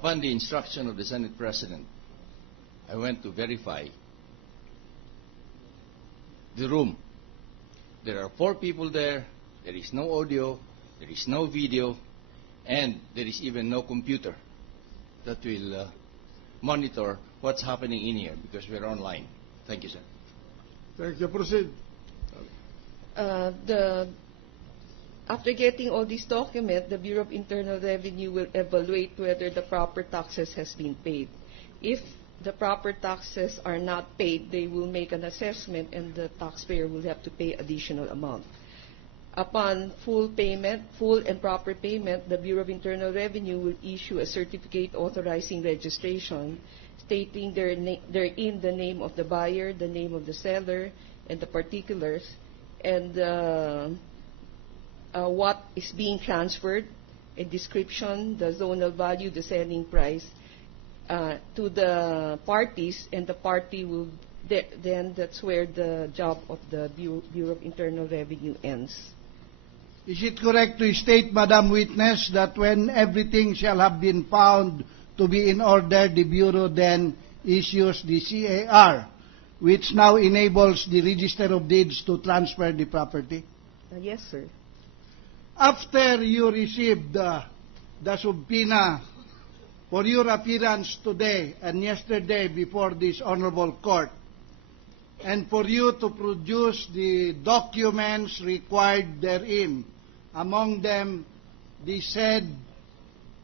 Upon the instruction of the Senate President, I went to verify the room. There are 4 people there. There is no audio, there is no video, and there is even no computer that will monitor what's happening in here because we're online. Thank you, sir. Thank you. Proceed. After getting all these documents, the Bureau of Internal Revenue will evaluate whether the proper taxes has been paid. If the proper taxes are not paid, they will make an assessment and the taxpayer will have to pay additional amount. Upon full and proper payment, the Bureau of Internal Revenue will issue a certificate authorizing registration, stating therein the name of the buyer, the name of the seller, and the particulars, and what is being transferred, a description, the zonal value, the selling price, to the parties, and the party will then that's where the job of the Bureau of Internal Revenue ends. Is it correct to state, Madam Witness, that when everything shall have been found to be in order, the Bureau then issues the CAR, which now enables the Register of Deeds to transfer the property? Yes, sir. After you received the subpoena for your appearance today and yesterday before this honorable court, and for you to produce the documents required therein, among them the said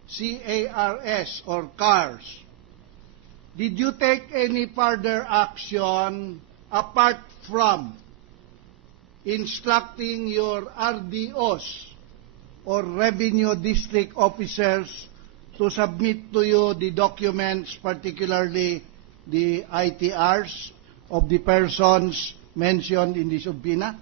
CARS or CARS, did you take any further action apart from instructing your RDOs or revenue district officers to submit to you the documents, particularly the ITRs of the persons mentioned in the subpoena?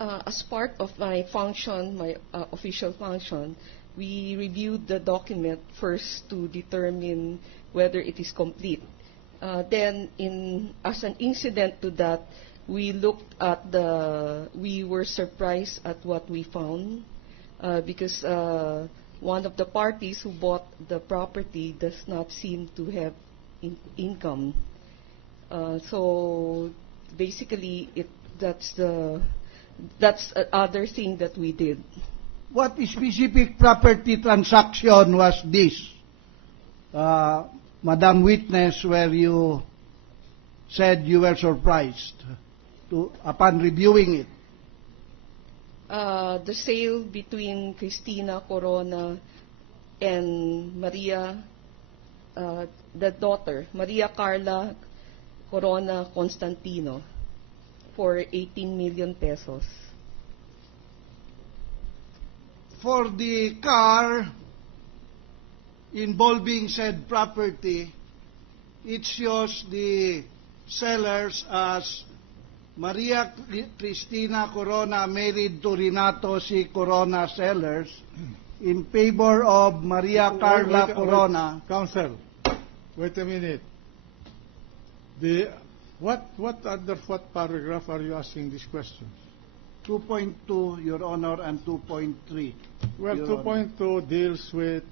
As part of my function, my official function, we reviewed the document first to determine whether it is complete. Then, as an incident to that, we were surprised at what we found because one of the parties who bought the property does not seem to have income. So basically, that's other thing that we did. What specific property transaction was this, Madam Witness, where you said you were surprised upon reviewing it? The sale between Cristina Corona and Maria, the daughter, Maria Carla Corona Constantino, for 18 million pesos. For the car involving said property, it shows the sellers as Maria Cristina Corona married to Renato C. Corona sellers in favor of Maria Carla Corona. Counsel, wait a minute. Under what paragraph are you asking these questions? 2.2, Your Honor, and 2.3. Well, 2.2 deals with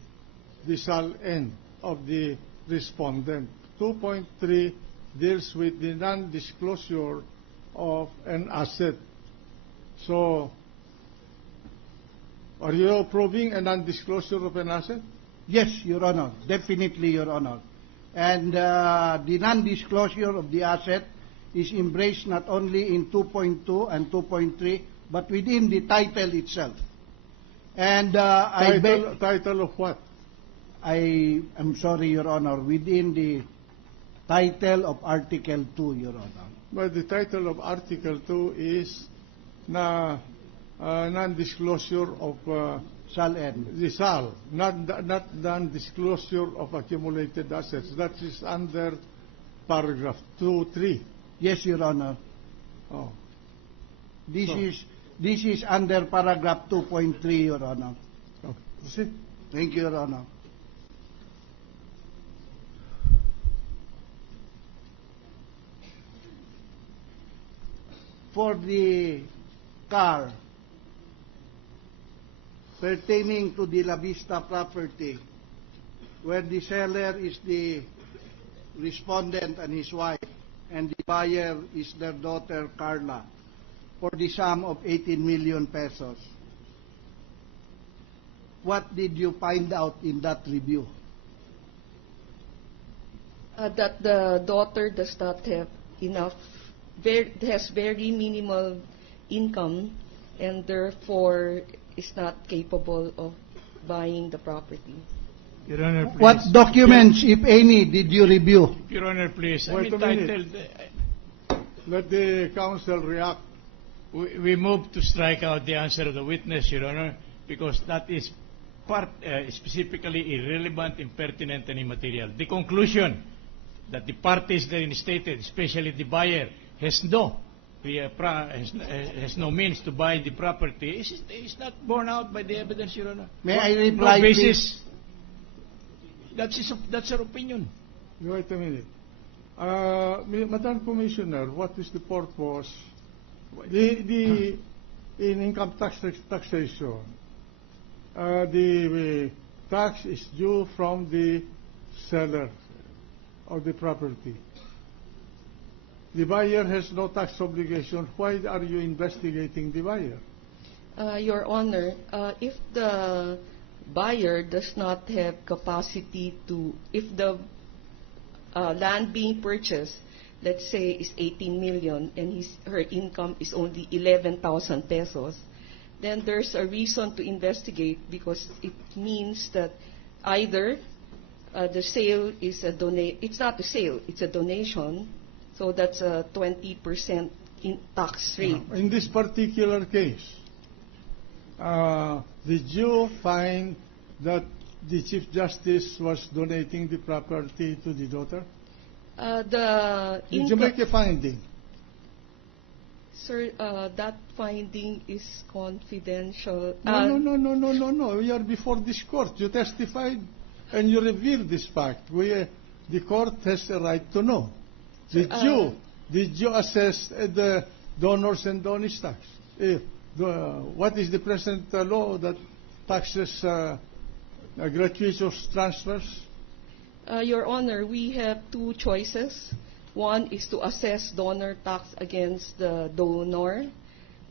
the shall end of the respondent. 2.3 deals with the non-disclosure of an asset. So, are you approving a non-disclosure of an asset? Yes, Your Honor. Definitely, Your Honor. And the non-disclosure of the asset is embraced not only in 2.2 and 2.3, but within the title itself. And title of what? I am sorry, Your Honor, within the title of Article 2, Your Honor. But the title of Article 2 is non-disclosure of shall end. The shall, not non-disclosure of accumulated assets. That is under paragraph 2.3. Yes, Your Honor. Oh. This is under paragraph 2.3, Your Honor. Okay. Proceed. Thank you, Your Honor. For the car pertaining to the La Vista property, where the seller is the respondent and his wife, and the buyer is their daughter, Carla, for the sum of 18 million pesos. What did you find out in that review? That the daughter does not have enough, has very minimal income, and therefore is not capable of buying the property. Your Honor, please. What documents, if any, did you review? Your Honor, please. I'm Wait a minute. entitled. Let the counsel react. We move to strike out the answer of the witness, Your Honor, because that is part specifically irrelevant, impertinent, and immaterial. The conclusion that the parties therein stated, especially the buyer, has no means to buy the property is not borne out by the evidence, Your Honor. May I reply, no basis. please? That's her opinion. Wait a minute. Madam Commissioner, what is the purpose? In income taxation, the tax is due from the seller of the property. The buyer has no tax obligation. Why are you investigating the buyer? Your Honor, if the buyer does not have capacity to, if the land being purchased, let's say, is 18 million and her income is only 11,000 pesos, then there's a reason to investigate, because it means that either the sale is it's not a sale, it's a donation, so that's a 20% tax rate. In this particular case, did you find that the Chief Justice was donating the property to the daughter? Did you make a finding? Sir, that finding is confidential. No. You are before this court. You testified and you revealed this fact. The court has a right to know. Did you assess the donors and donees tax? What is the present law that taxes gratuitous transfers? Your Honor, we have two choices. One is to assess donor tax against the donor,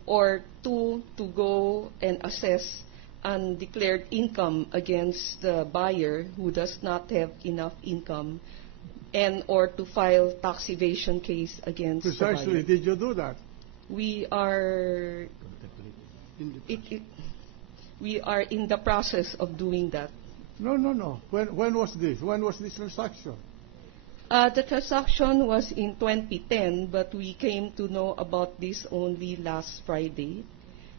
or two, to go and assess undeclared income against the buyer who does not have enough income, and or to file tax evasion case against the buyer. Precisely. Did you do that? We are we are in the process of doing that. No. When was this? When was this transaction? The transaction was in 2010, but we came to know about this only last Friday,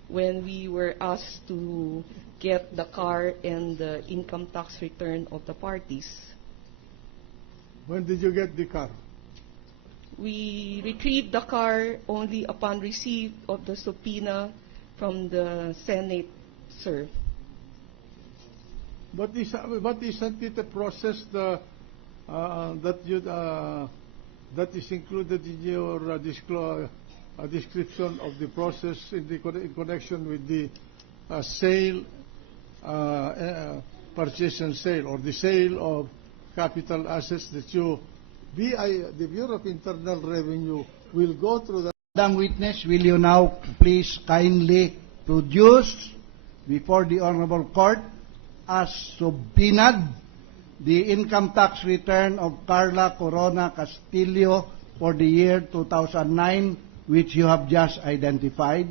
when we were asked to get the car and the income tax return of the parties. When did you get the car? We retrieved the car only upon receipt of the subpoena from the Senate, sir. But isn't it a process that is included in your description of the process in connection with the purchase and sale, or the sale of capital assets, that the Bureau of Internal Revenue will go through that? Madam Witness, will you now please kindly produce before the Honorable Court as subpoenaed the income tax return of Carla Corona Castillo for the year 2009, which you have just identified?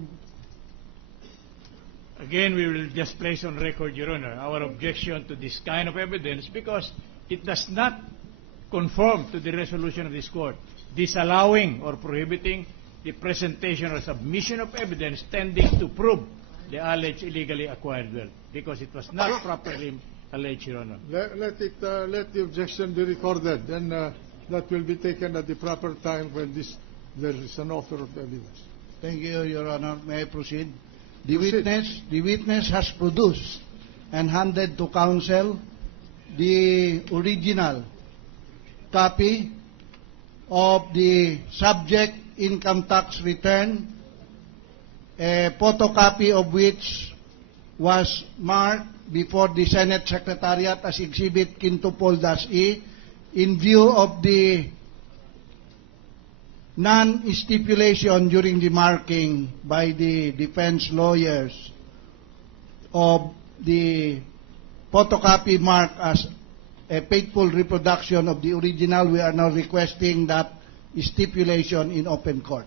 Again, we will just place on record, Your Honor, our objection to this kind of evidence, because it does not conform to the resolution of this court, disallowing or prohibiting the presentation or submission of evidence tending to prove the alleged illegally acquired wealth, because it was not properly alleged, Your Honor. Let the objection be recorded, and that will be taken at the proper time when there is an offer of evidence. Thank you, Your Honor. May I proceed? Proceed. The witness has produced and handed to counsel the original copy of the subject income tax return, a photocopy of which was marked before the Senate Secretariat as Exhibit Quintupol-E in view of the non-stipulation during the marking by the defense lawyers of the photocopy mark as a faithful reproduction of the original. We are now requesting that stipulation in open court.